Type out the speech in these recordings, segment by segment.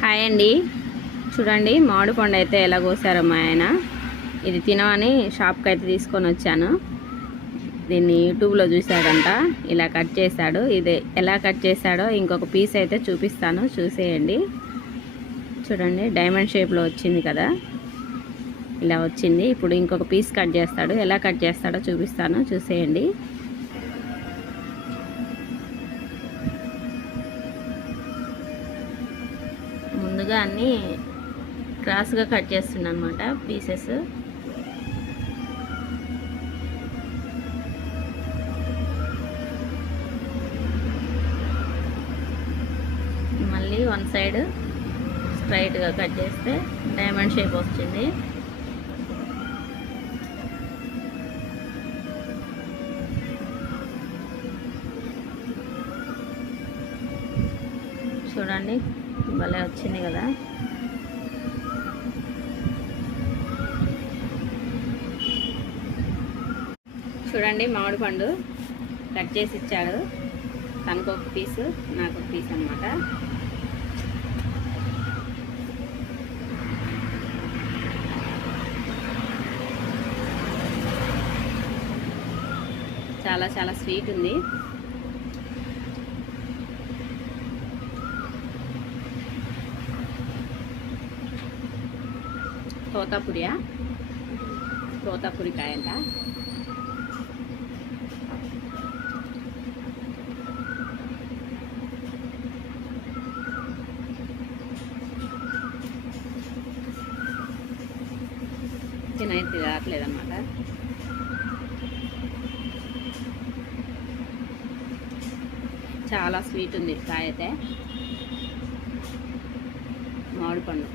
Hi అండి. చూడండి మామిడి పండు అయితే ఎలా కోసారో మా ఆయన. ఇది తినమని షాప్కి అయితే తీసుకొని వచ్చాను. దీన్ని యూట్యూబ్లో చూశాడంట, ఇలా కట్ చేశాడు. ఇది ఎలా కట్ చేశాడో ఇంకొక పీస్ అయితే చూపిస్తాను, చూసేయండి. చూడండి డైమండ్ షేప్లో వచ్చింది కదా, ఇలా వచ్చింది. ఇప్పుడు ఇంకొక పీస్ కట్ చేస్తాడు. ఎలా కట్ చేస్తాడో చూపిస్తాను, చూసేయండి. ముందుగా అన్నీ క్రాస్గా కట్ చేస్తున్నా అనమాట పీసెస్. మళ్ళీ వన్ సైడ్ స్ట్రైట్గా కట్ చేస్తే డైమండ్ షేప్ వచ్చింది. చూడండి భలే వచ్చింది కదా. చూడండి మామిడి పండు కట్ చేసి ఇచ్చాడు. తనకు ఒక పీసు, నాకు ఒక పీస్ అన్నమాట. చాలా చాలా స్వీట్ ఉంది. తోతాపురి కాయ అంట. తినైతే రావట్లేదన్నమాట. చాలా స్వీట్ ఉంది కాయ అయితే. మామిడి పండు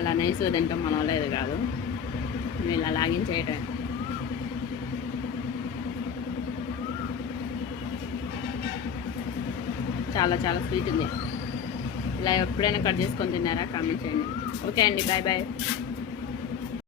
అలా నైస్గా తింటాం మన వల్ల ఇది కాదు, ఇలా లాగించేయటం. చాలా చాలా స్వీట్ ఉంది. ఇలా ఎప్పుడైనా కట్ చేసుకొని తిన్నారా? కామెంట్ చేయండి. ఓకే అండి, బాయ్ బాయ్.